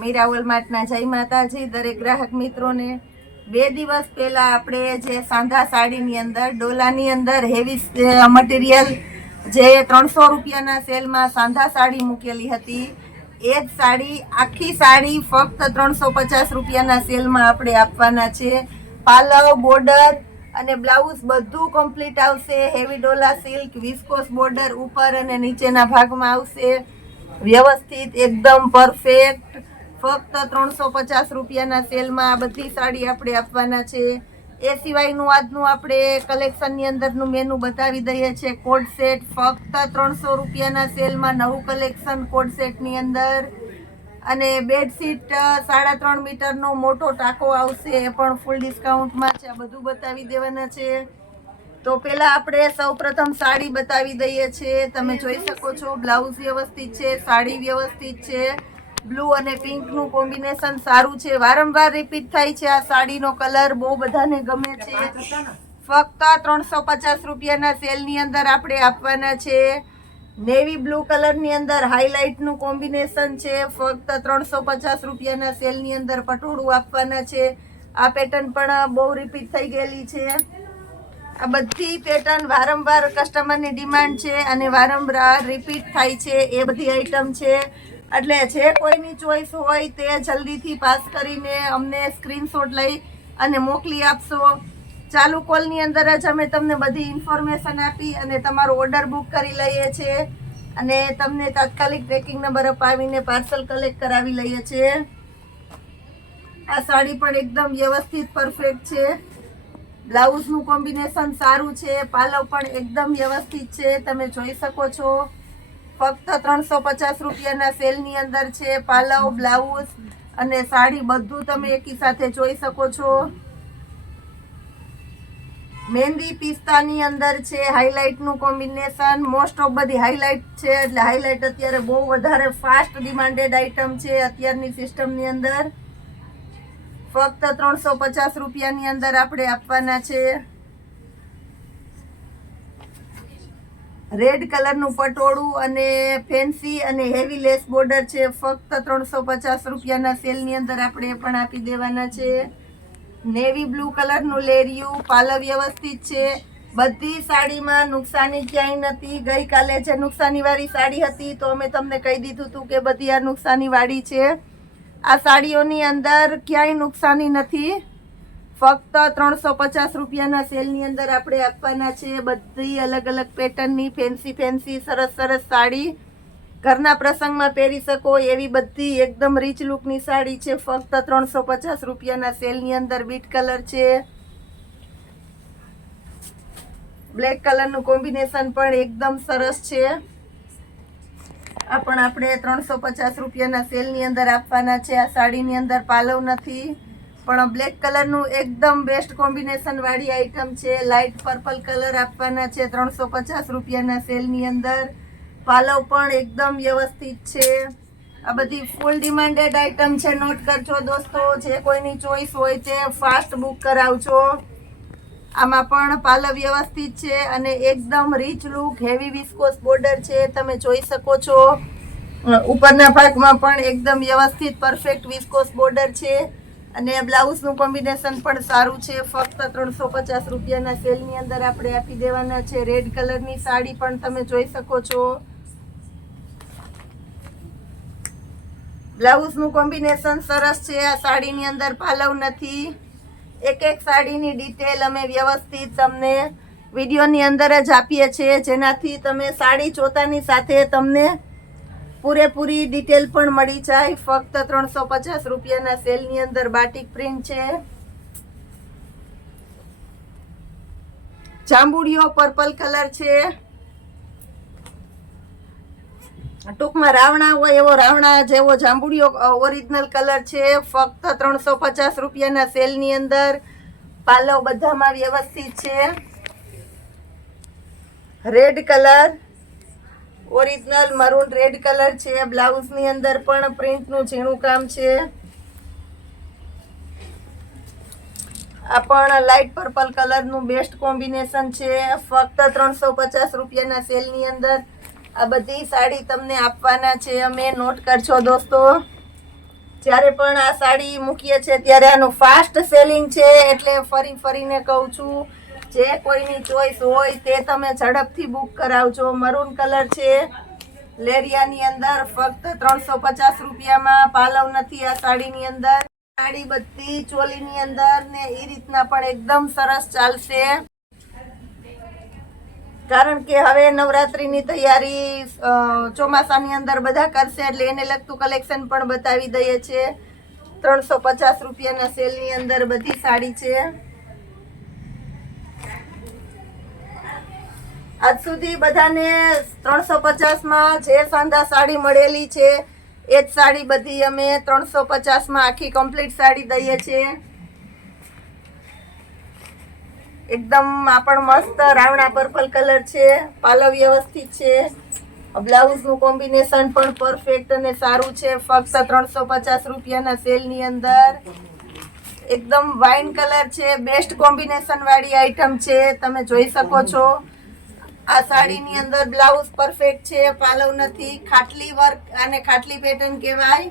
મીરાવલ માર્ટના જય માતાજી દરેક ગ્રાહક મિત્રોને। 2 દિવસ પહેલા આપણે જે સાંધા સાડીની અંદર ડોલાની અંદર હેવી મટીરિયલ જે 300 રૂપિયાના સેલમાં સાંધા સાડી મૂકેલી હતી, એ જ સાડી આખી સાડી ફક્ત 350 રૂપિયાના સેલમાં આપણે આપવાના છે। પાલવ, બોર્ડર અને બ્લાઉઝ બધું કમ્પ્લીટ આવશે। Heavy Dola silk viscous border ઉપર અને નીચેના ભાગમાં આવશે, વ્યવસ્થિત એકદમ પરફેક્ટ। ફક્ત 350 રૂપિયાના સેલમાં આ બધી સાડી આપણે આપવાના છે। એ સિવાયનું આજનું આપણે કલેક્શનની અંદરનું મેનુ બતાવી દઈએ છીએ। કોડ સેટ ફક્ત 300 રૂપિયાના સેલમાં નવું કલેક્શન કોડ સેટની અંદર, અને બેડશીટ 3.5 મીટરનો મોટો ટાંકો આવશે, એ પણ ફૂલ ડિસ્કાઉન્ટમાં છે। આ બધું બતાવી દેવાના છે। તો પહેલા આપણે સૌપ્રથમ સાડી બતાવી દઈએ છીએ। તમે જોઈ શકો છો બ્લાઉઝ વ્યવસ્થિત છે, સાડી વ્યવસ્થિત છે, બ્લુ અને પિંકનું કોમ્બિનેશન સારું છે, વારંવાર રિપીટ થાય છે। આ સાડીનો કલર બહુ બધાને ગમે છે। ફક્ત 350 રૂપિયાના સેલની અંદર આપણે આપવાના છે। નેવી બ્લુ કલરની અંદર હાઇલાઇટનું કોમ્બિનેશન છે, ફક્ત 350 રૂપિયાના સેલની અંદર પટોળું આપવાના છે। આ પેટર્ન પણ બહુ રિપીટ થઈ ગયેલી છે। આ બધી પેટર્ન વારંવાર કસ્ટમરની ડિમાન્ડ છે અને વારંવાર રિપીટ થાય છે, એ બધી આઈટમ છે। એટલે જે કોઈની ચોઈસ હોય તે જલ્દીથી પાસ કરીને અમને સ્ક્રીનશોટ લઈ અને મોકલી આપશો। ચાલુ કોલની અંદર જ અમે તમને બધી ઇન્ફોર્મેશન આપી અને તમારો ઓર્ડર બુક કરી લઈએ છીએ અને તમને તાત્કાલિક ટ્રેકિંગ નંબર અપાવીને પાર્સલ કલેક્ટ કરાવી લઈએ છીએ। આ સાડી પણ એકદમ વ્યવસ્થિત પરફેક્ટ છે, બ્લાઉઝનું કોમ્બિનેશન સારું છે, પાલવ પણ એકદમ વ્યવસ્થિત છે, તમે જોઈ શકો છો। ફક્ત 350 રૂપિયાના સેલની અંદર છે। પાલવ, બ્લાઉઝ અને સાડી બધું તમે એકી સાથે જોઈ શકો છો। મહેંદી પિસ્તાની અંદર છે, હાઇલાઇટનું કોમ્બિનેશન મોસ્ટ ઓફ બધી હાઇલાઇટ છે, એટલે હાઇલાઇટ અત્યારે બહુ વધારે ફાસ્ટ ડિમાન્ડેડ આઇટમ છે અત્યારની સિસ્ટમની અંદર। ફક્ત 350 રૂપિયાની અંદર આપણે આપવાના છે। રેડ કલરનું પટોળું અને ફેન્સી અને હેવી લેસ બોર્ડર છે, ફક્ત 350 રૂપિયાના સેલની અંદર આપણે પણ આપી દેવાના છે। નેવી બ્લુ કલરનું લેરિયું, પાલવ વ્યવસ્થિત છે, બધી સાડીમાં નુકસાની ક્યાંય નથી। ગઈકાલે જે નુકસાનીવાળી સાડી હતી તો અમે તમને કહી દીધું હતું કે બધી આ નુકસાનીવાળી છે। આ સાડીઓની અંદર ક્યાંય નુકસાની નથી। ફક્ત 350 રૂપિયાના સેલની અંદર આપણે આપવાના છે। બધી અલગ અલગ પેટર્નની ફેન્સી સરસ સરસ સાડી ઘરના પ્રસંગમાં પહેરી શકો એવી બધી એકદમ રીચ લુકની સાડી છે, ફક્ત 350 રૂપિયાના સેલની અંદર। બીટ કલર છે, બ્લેક કલરનું કોમ્બિનેશન પણ એકદમ સરસ છે। આ પણ આપણે 350 રૂપિયાના સેલની અંદર આપવાના છે। આ સાડીની અંદર પાલવ નથી, પણ બ્લેક કલરનું એકદમ બેસ્ટ કોમ્બિનેશન વાળી આઈટમ છે। લાઇટ પર્પલ કલર આપવાના છે 350 રૂપિયાના સેલની અંદર। પાલવ પણ એકદમ વ્યવસ્થિત છે। આ બધી ફૂલ ડિમાન્ડેડ આઈટમ છે, નોટ કરજો દોસ્તો। જે કોઈની ચોઈસ હોય તે ફાસ્ટ બુક કરાવજો। આમાં પણ પાલવ વ્યવસ્થિત છે અને એકદમ rich look, heavy viscose border છે, તમે જોઈ શકો છો। ઉપરના ભાગમાં પણ એકદમ વ્યવસ્થિત પરફેક્ટ વિસ્કોસ બોર્ડર છે અને બ્લાઉઝનું કોમ્બિનેશન પણ સારું છે। ફક્ત 350 રૂપિયાના સેલની અંદર આપણે આપી દેવાના છે। રેડ કલરની સાડી પણ તમે જોઈ શકો છો, બ્લાઉઝનું કોમ્બિનેશન સરસ છે। આ સાડીની અંદર પાલવ નથી। એક એક સાડીની ડિટેલ અમે વ્યવસ્થિત તમને વિડીયોની અંદર જ આપીએ છીએ, જેનાથી તમે સાડી જોતાની સાથે તમને પૂરેપૂરી ડિટેલ પણ મળી જાય। ફક્ત 350 રૂપિયાના સેલની અંદર બાટિક પ્રિન્ટ છે, જાંબુડિયો પર્પલ કલર છે, ટૂંકમાં રાવણા હોય એવો રાવણા જેવો જાંબુડિયો ઓરિજિનલ કલર છે। ફક્ત 350 રૂપિયાના સેલની અંદર। પાલવ બધામાં વ્યવસ્થિત છે। Red colour original maroon red colour છે, બ્લાઉઝની અંદર પણ પ્રિન્ટનું ઝીણું કામ છે। આ પણ લાઇટ પર્પલ કલરનું બેસ્ટ કોમ્બિનેશન છે, ફક્ત 350 રૂપિયાના સેલની અંદર। આ બધી સાડી તમને આપવાના છે અમે, નોટ કરજો દોસ્તો। જ્યારે પણ આ સાડી મૂકીએ છીએ ત્યારે આનું ફાસ્ટ સેલિંગ છે, એટલે ફરીને કહું છું, જે કોઈની ચોઈસ હોય તે તમે ઝડપથી બુક કરાવજો. મરૂન કલર છે, લેરિયાની અંદર, ફક્ત 350 રૂપિયામાં. પાલવ નથી આ સાડીની અંદર. સાડી બધી ચોલીની અંદર ને એ રીતના પણ એકદમ સરસ ચાલશે, કારણ કે હવે નવરાત્રીની તૈયારી ચોમાસાની અંદર બધા કરશે, એટલે એને લગતું કલેક્શન પણ બતાવી દઈએ છીએ. 350 રૂપિયાના સેલની અંદર બધી સાડી છે. આજ સુધી બધાને 350માં જે સાંધા સાડી મળેલી છે એ જ સાડી બધી અમે 350માં આખી કમ્પ્લીટ સાડી દઈએ છીએ. એકદમ આ પણ મસ્ત રાવણા પર્પલ કલર છે. પાલવ વ્યવસ્થિત છે. બ્લાઉઝનું કોમ્બિનેશન પણ પરફેક્ટ અને સારું છે. ફક્ત 350 રૂપિયાના સેલની અંદર. એકદમ વાઇન કલર છે. બેસ્ટ કોમ્બિનેશન વાળી આઈટમ છે, તમે જોઈ શકો છો. આ સાડીની અંદર બ્લાઉઝ પરફેક્ટ છે, પાલવ નથી. ખાટલી વર્ક અને ખાટલી પેટર્ન કહેવાય.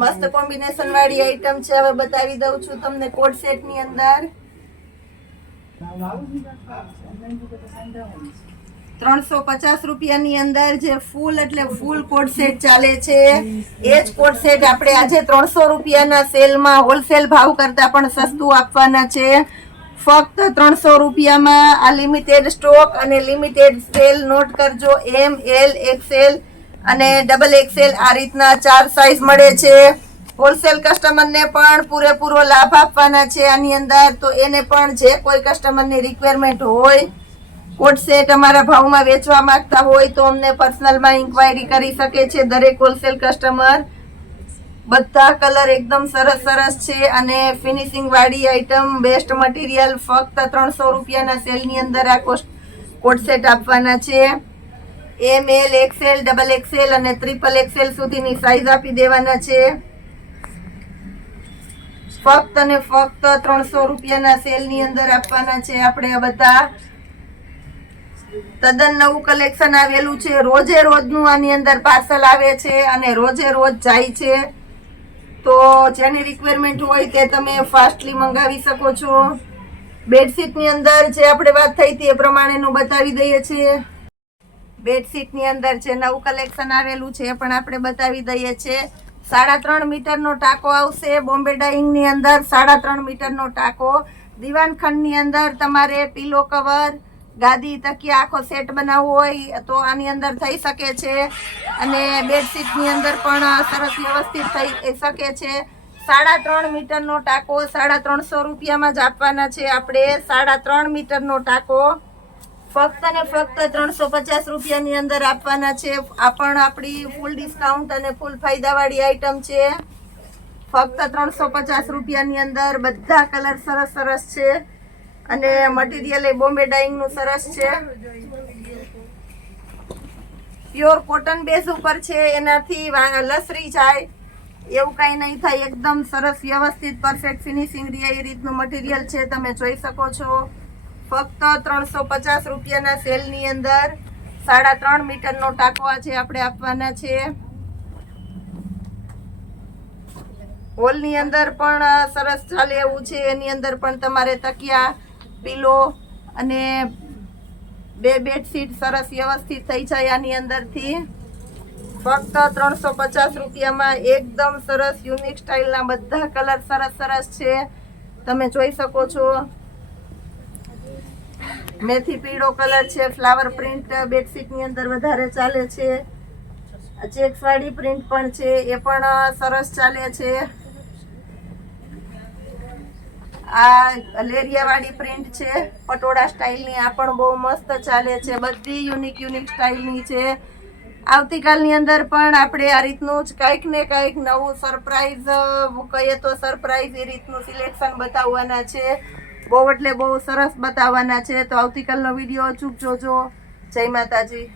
મસ્ત કોમ્બિનેશન વાળી આઈટમ છે. હવે બતાવી દઉં છું તમને કોડ સેટ ની અંદર. 350 રૂપિયાની અંદર જે ફૂલ એટલે ફૂલ કોડ સેટ ચાલે છે, એ જ કોડ સેટ આપણે આજે 300 રૂપિયાના સેલમાં હોલસેલ ભાવ કરતા પણ સસ્તું આપવાના છે. ફક્ત 300 રૂપિયામાં આ લિમિટેડ સ્ટોક અને લિમિટેડ સેલ નોટ કરજો. M, L, XL અને XXL આ રીતના 4 સાઇઝ મળે છે. હોલસેલ કસ્ટમરને પણ પૂરેપૂરો લાભ આપવાના છે આની અંદર. તો એને પણ જે કોઈ કસ્ટમરની રિક્વાયરમેન્ટ હોય, કોડ સેટ અમારા ભાવમાં વેચવા માંગતા હોય તો અમને પર્સનલમાં ઇન્ક્વાયરી કરી શકે છે દરેક હોલસેલ કસ્ટમર. બધા કલર એકદમ સરસ છે અને ફિનિશિંગ વાળી આઈટમ, બેસ્ટ મટીરિયલ. ફક્ત 300 રૂપિયાના સેલની અંદર આ કોડ સેટ આપવાના છે. M, L, XL, XXL અને XXL સુધીની સાઈઝ આપી દેવાના છે. ફક્ત અને ફક્ત 300 રૂપિયાના સેલની અંદર આપવાના છે આપણે આ બધા. તદ્દન નવું કલેક્શન આવેલું છે. રોજે રોજનું આની અંદર પાર્સલ આવે છે અને રોજે રોજ જાય છે. તો જેની રિક્વાયરમેન્ટ હોય તે તમે ફાસ્ટલી મંગાવી શકો છો. બેડશીટની અંદર જે આપણે વાત થઈ હતી એ પ્રમાણેનું બતાવી દઈએ છીએ. બેડશીટની અંદર જે નવું કલેક્શન આવેલું છે એ પણ આપણે બતાવી દઈએ છીએ. 3.5 મીટરનો ટાંકો આવશે. બોમ્બે ડાઇંગની અંદર 3.5 મીટરનો ટાંકો. દીવાનખંડની અંદર તમારે પીલો કવર, ગાદી, તકિયા આખો સેટ બનાવવો હોય તો આની અંદર થઈ શકે છે. અને બેડશીટની અંદર પણ સરસ વ્યવસ્થિત થઈ શકે છે. 3.5 મીટરનો ટાંકો 350 રૂપિયામાં જ આપવાના છે આપણે. 3.5 મીટરનો ટાંકો ફક્ત ને ફક્ત 350 રૂપિયાની અંદર આપવાના છે. આ પણ આપણી ફૂલ ડિસ્કાઉન્ટ અને ફૂલ ફાયદાવાળી આઈટમ છે. ફક્ત 350 રૂપિયાની અંદર બધા કલર સરસ છે અને મટીરિયલ એ બોમ્બે ડાઇંગનું સરસ છે. પ્યોર કોટન બેઝ ઉપર છે, એનાથી લસરી જાય એવું કાંઈ નહીં થાય. એકદમ સરસ વ્યવસ્થિત પરફેક્ટ ફિનિશિંગ રહે એ રીતનું મટીરિયલ છે, તમે જોઈ શકો છો. ફક્ત 350 રૂપિયાના સેલની અંદર 3.5 મીટરનો ટાંકો આજે આપણે આપવાના છે. હોલની અંદર પણ સરસ ચાલે એવું છે. એની અંદર પણ તમારે તકિયા, પીલો અને 2 બેડશીટ સરસ વ્યવસ્થિત થઈ જાય આની અંદરથી. ફક્ત 350 રૂપિયામાં એકદમ સરસ યુનિક સ્ટાઇલના બધા કલર સરસ છે, તમે જોઈ શકો છો. મેથી પીળો કલર છે. ફ્લાવર પ્રિન્ટ બેડશીટની અંદર વધારે ચાલે છે. ચેક્સ વાળી પ્રિન્ટ પણ છે, એ પણ સરસ ચાલે છે. આ લેરિયા વાળી પ્રિન્ટ છે, પટોળા સ્ટાઇલની. આ પણ બહુ મસ્ત ચાલે છે. બધી યુનિક સ્ટાઇલની છે. આવતીકાલની અંદર પણ આપણે આ રીતનું જ કંઈક ને કંઈક નવું સરપ્રાઈઝ, કહીએ તો સરપ્રાઈઝ એ રીતનું સિલેક્શન બતાવવાના છે. બહુ એટલે બહુ સરસ બતાવવાના છે. તો આવતીકાલનો વિડીયો અચૂક જોજો. જય માતાજી.